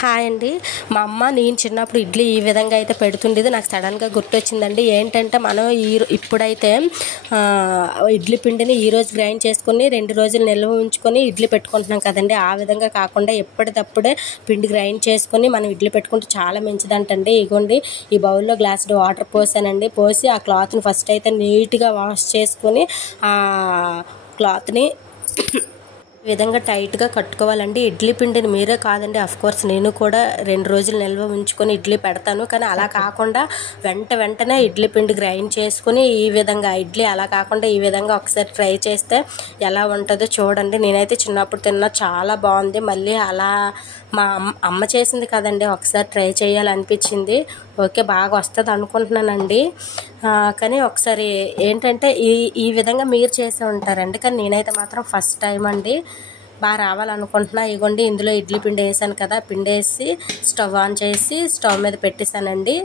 Hi అండి. మా అమ్మ నేను చిన్నప్పుడు ఇడ్లీ ఈ విధంగా అయితే పెడుతుండేది. నాకు సడన్గా గుర్తొచ్చిందండి. ఏంటంటే మనం ఇప్పుడైతే ఇడ్లీ పిండిని ఈరోజు గ్రైండ్ చేసుకొని 2 రోజులు నిల్వ ఉంచుకొని ఇడ్లీ పెట్టుకుంటున్నాం కదండి. ఆ విధంగా కాకుండా ఎప్పటికప్పుడే పిండి గ్రైండ్ చేసుకొని మనం ఇడ్లీ పెట్టుకుంటే చాలా మంచిదంటండి. ఇగోండి ఈ బౌల్లో గ్లాసుడు వాటర్ పోసానండి. పోసి ఆ క్లాత్ని ఫస్ట్ అయితే నీట్గా వాష్ చేసుకొని ఆ క్లాత్ని ఈ విధంగా టైట్గా కట్టుకోవాలండి. ఇడ్లీ పిండిని మీరే కాదండి, అఫ్కోర్స్ నేను కూడా 2 రోజులు నిల్వ ఉంచుకొని ఇడ్లీ పెడతాను. కానీ అలా కాకుండా వెంటనే ఇడ్లీ పిండి గ్రైండ్ చేసుకుని ఈ విధంగా ఇడ్లీ అలా కాకుండా ఈ విధంగా ఒకసారి ట్రై చేస్తే ఎలా ఉంటుందో చూడండి. నేనైతే చిన్నప్పుడు తిన్నా, చాలా బాగుంది. మళ్ళీ అలా మా అమ్మ చేసింది కదండి, ఒకసారి ట్రై చేయాలనిపించింది. ఓకే, బాగా వస్తుంది అనుకుంటున్నానండి. కానీ ఒకసారి ఏంటంటే ఈ విధంగా మీరు చేసే ఉంటారండి, కానీ నేనైతే మాత్రం ఫస్ట్ టైం అండి. బాగా రావాలనుకుంటున్నా. ఇగోండి ఇందులో ఇడ్లీ పిండి వేసాను కదా, పిండి వేసి స్టవ్ ఆన్ చేసి స్టవ్ మీద పెట్టేశానండి.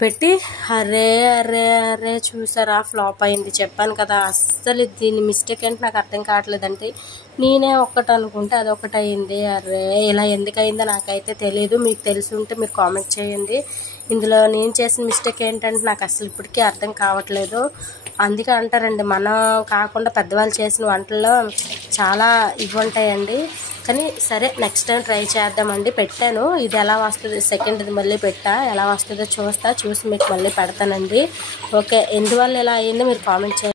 పెట్టి అరే చూసారా, ఫ్లాప్ అయింది. చెప్పాను కదా, అస్సలు దీని మిస్టేక్ ఏంటి నాకు అర్థం కావట్లేదండి. నేనే ఒక్కటి అనుకుంటే అదొకటి అయింది. అరే ఇలా ఎందుకు అయిందో నాకైతే తెలియదు. మీకు తెలిసి ఉంటే మీరు కామెంట్ చేయండి. ఇందులో నేను చేసిన మిస్టేక్ ఏంటంటే నాకు అసలు ఇప్పటికీ అర్థం కావట్లేదు. అందుకే అంటారండి, మనం కాకుండా పెద్దవాళ్ళు చేసిన వంటల్లో చాలా ఇవి ఉంటాయండి. కానీ సరే, నెక్స్ట్ టైం ట్రై చేద్దామండి. పెట్టాను, ఇది ఎలా వస్తుంది, సెకండ్ది మళ్ళీ పెట్టా, ఎలా వస్తుందో చూసి మీకు మళ్ళీ పెడతానండి. ఓకే, ఎందువల్ల ఇలా అయిందో మీరు కామెంట్ చేయండి.